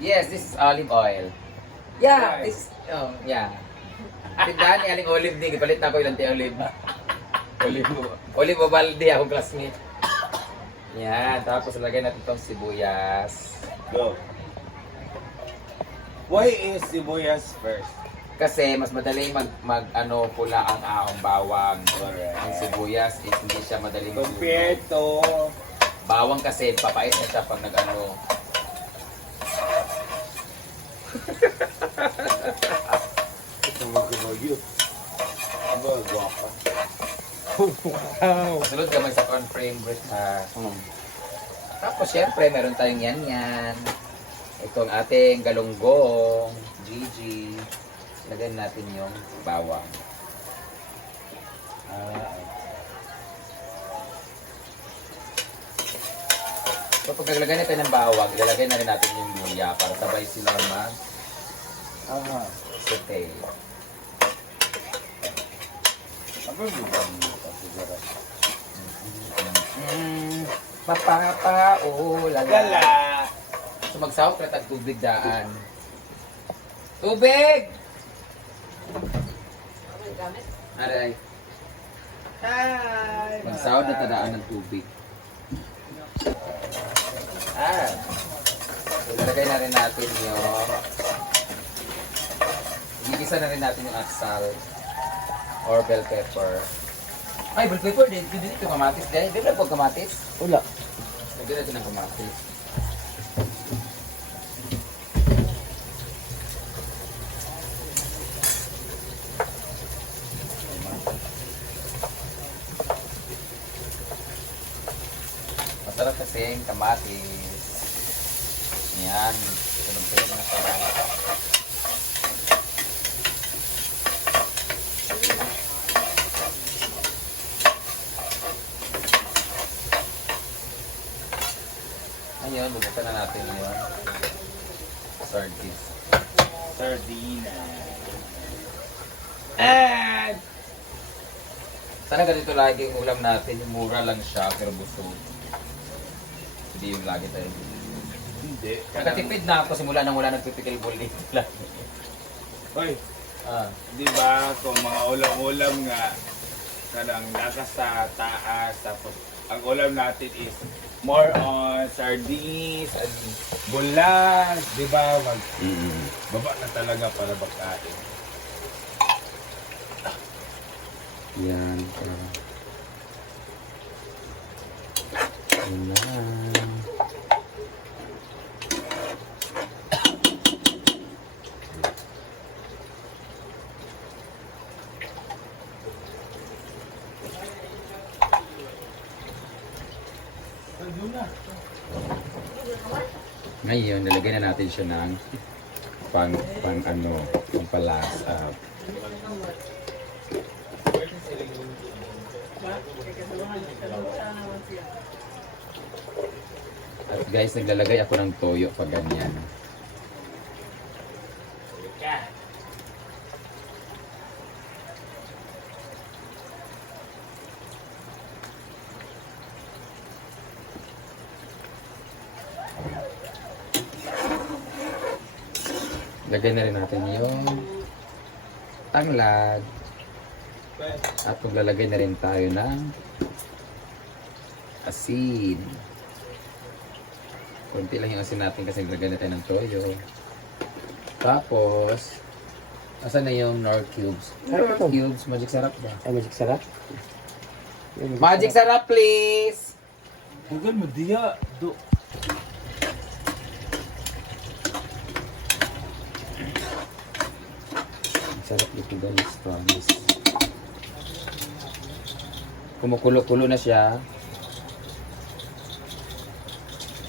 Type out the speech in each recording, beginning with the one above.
Yes, this is olive oil. Yeah, this, oh, yeah. Tindahan ni Aling Olive din. Ipalit na ako ilang ti Olive. Olive Ovalde, akong classmate. Yan, tapos lagay natin itong sibuyas. Go. Why is sibuyas first? Kasi mas madali mag pula ang ahong bawang. Correct. Ang sibuyas is hindi siya madali Compared to... bawang kasi papait na siya pag nag-ano. Ito mag-review. Ang ba, guwapa. Wow! Sunod gamay sa corn frame bread ha. Tapos syempre meron tayong yan. Itong ating galunggong, Gigi. Lagyan natin yung bawang. So pag naglagay natin ng bawang, ilalagay na rin natin yung luya para sabay sila mag-saute. Apa yung siguro? Lala. Gala! So magsahok na tag tubig daan. Tubig! Aray. Hi! Magsahod na tadaan ng tubig. So ilagay na rin natin yung igigisa na rin natin yung atsal or bell pepper. Ay, bell pepper din. Hindi dito kamatis din. Di ba po kamatis? Wala. Lagyan natin ng kamatis. Masarap kasi yung kamatis. Yan. Sunod-sunod na sarap. Ngayon, bubuksan na natin yung sardines. Sardina. And sana ganito lagi yung ulam natin. Yung mura lang siya, pero busog. Hindi yung lagi tayo. Hindi. Nakatipid na ako simula nang wala nagpipikil bowl dito lang. Hoy, Ah. di ba kung mga ulam-ulam nga kanang nasa sa taas tapos ang ulam natin is more on sardines and bulas, di ba? Baba na talaga para pagkain. Yan. Ayan. Ngayon, nalagay na natin siya ng pang palasa. At guys, naglalagay ako ng toyo pag ganyan. Lagay na rin natin yung tanglad. At maglalagay na rin tayo ng asin. Kunti lang yung asin natin kasi naglagay na tayo ng toyo. Tapos, asan na yung Knorr cubes? Knorr cubes, magic sarap ba? Ay, magic sarap? Magic sarap, please! Huwag mo diya. Sarap dito guys, promise. Kumukulo-kulo na siya.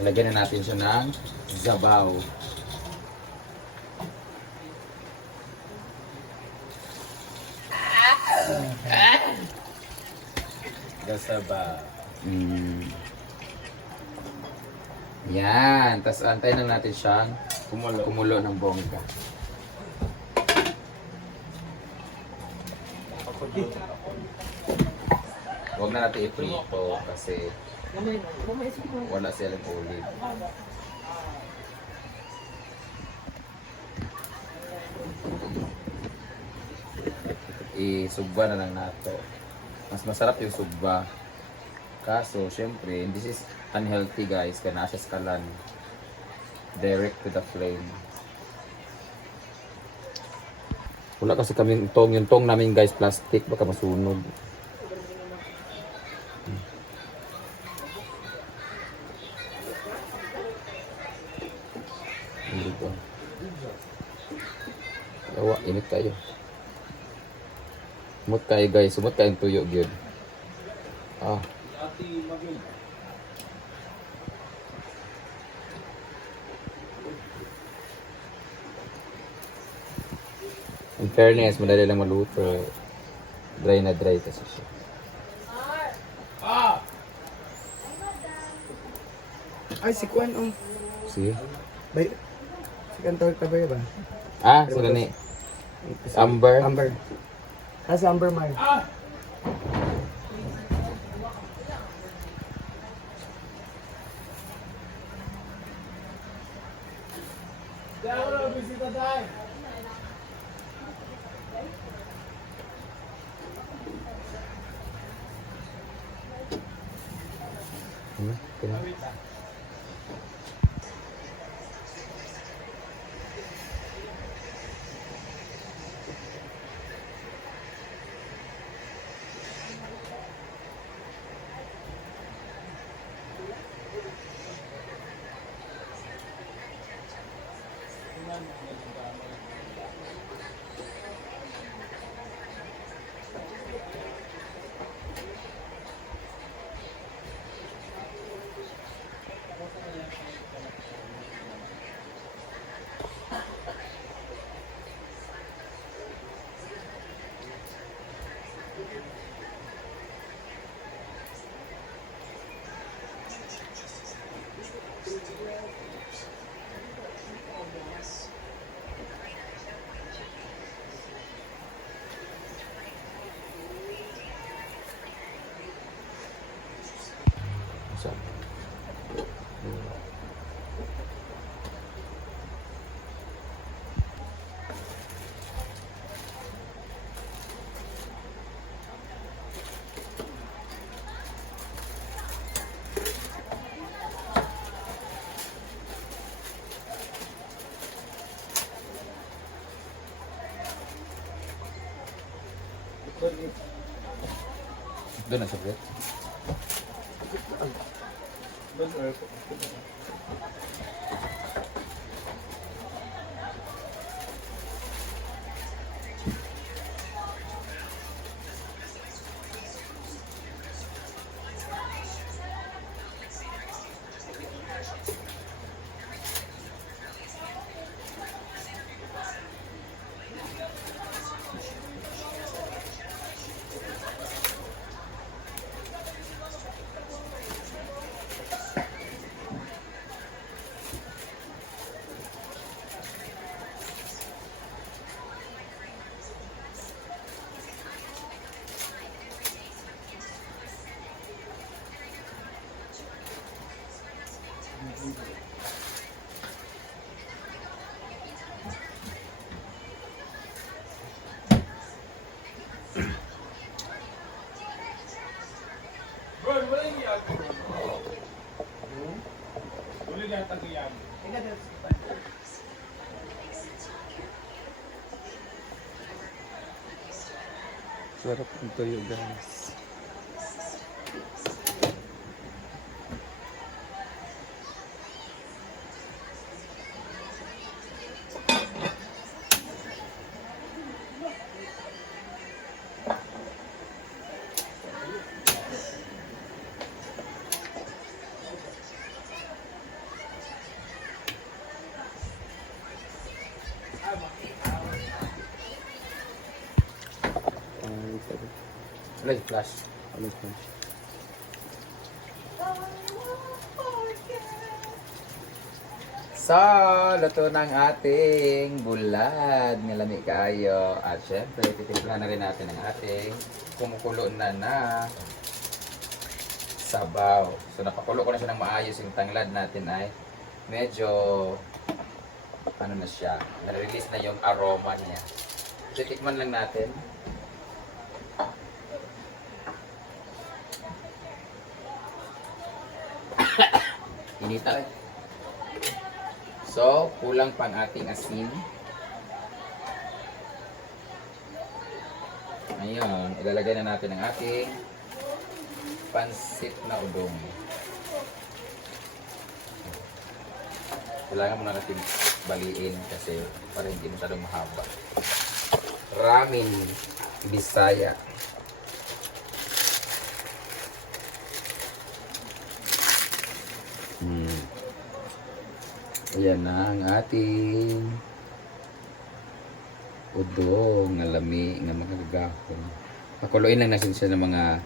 Ilagay na natin siya ng sabaw. Gasaba. Yan. Tapos antayin na natin siyang kumulo ng bongga. Huwag na natin iprito kasi wala silang olive. isugba na lang nato. Mas masarap yung sugba. Kaso, syempre, this is unhealthy guys, kaya nasa skalan. Direct to the flame. Wala kasi kami tong, yung tong namin guys, plastic, baka masunog. Hindi ko. Yawa, init kayo. Sumot kayo guys, sumot kayong tuyo gyud. Ah. In fairness, madali lang maluto. Dry na dry kasi siya. Ay, si Kwan, See? Bay, si Kantawag Tabay ba? Ah, sila ni Amber. Amber. Ah, si Amber Mar. Kaya. So, doon na sabit. Sarap ng tuyo guys. Wala yung flash. Wala yung flash. So, luto ng ating bulad. Ngalami kayo. At syempre, titimplahan na rin natin ang ating kumukulo na sabaw. So, napakulo ko na siya ng maayos. Yung tanglad natin ay medyo ano na siya. Na-release na yung aroma niya. Titikman lang natin. Inita. So, kulang pang ating asin. Ngayon, ilalagay na natin ang ating pansit na udong. Kailangan muna natin baliin kasi para hindi masyadong mahaba. Ramen Bisaya. Ayan na ang ating udong nga lami nga magagahon. Pakuluin lang natin siya ng mga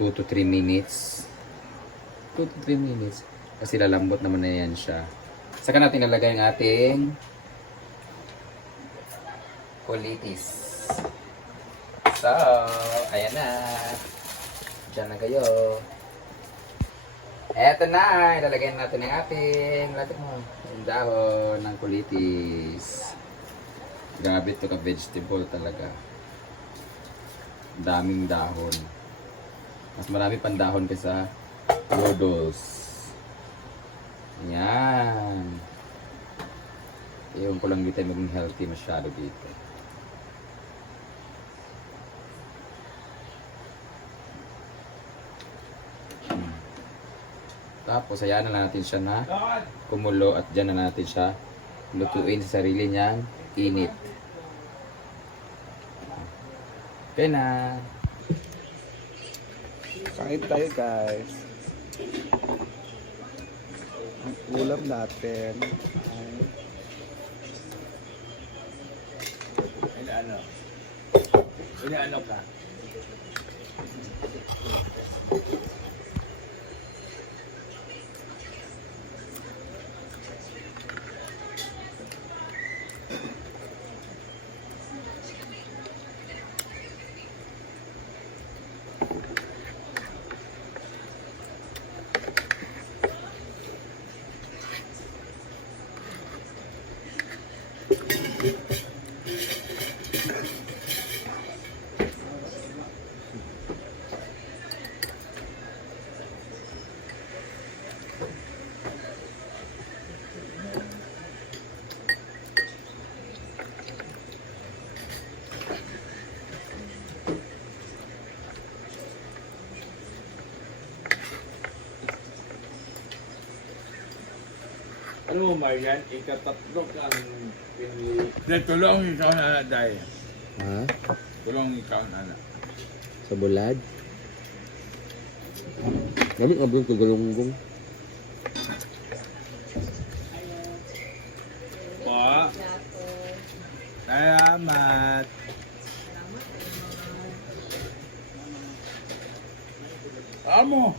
2 to 3 minutes. 2 to 3 minutes. Kasi lalambot naman na yan siya. Saka natin nalagay ang ating kulitis. So, ayan na. Diyan na kayo. Eto na, ilalagay natin ang ating yung dahon ng kulitis. Grabe ito ka-vegetable talaga. Daming dahon. Mas marami pang dahon kaysa noodles. Yan. Ewan ko lang dito maging healthy masyado dito. Tapos, ayan na lang natin siya na kumulo at dyan na natin siya lutuin sa sarili niyang init. Okay na. Kain tayo guys. Ang ulam natin ay Ano ka? Ano mo, Marian? Ikatatlo kang pinili. Tulong ikaw na dahil. ha? Tulong ikaw na. Sa bulad. Gamit nga bro, galunggong. Po. Salamat. Amo.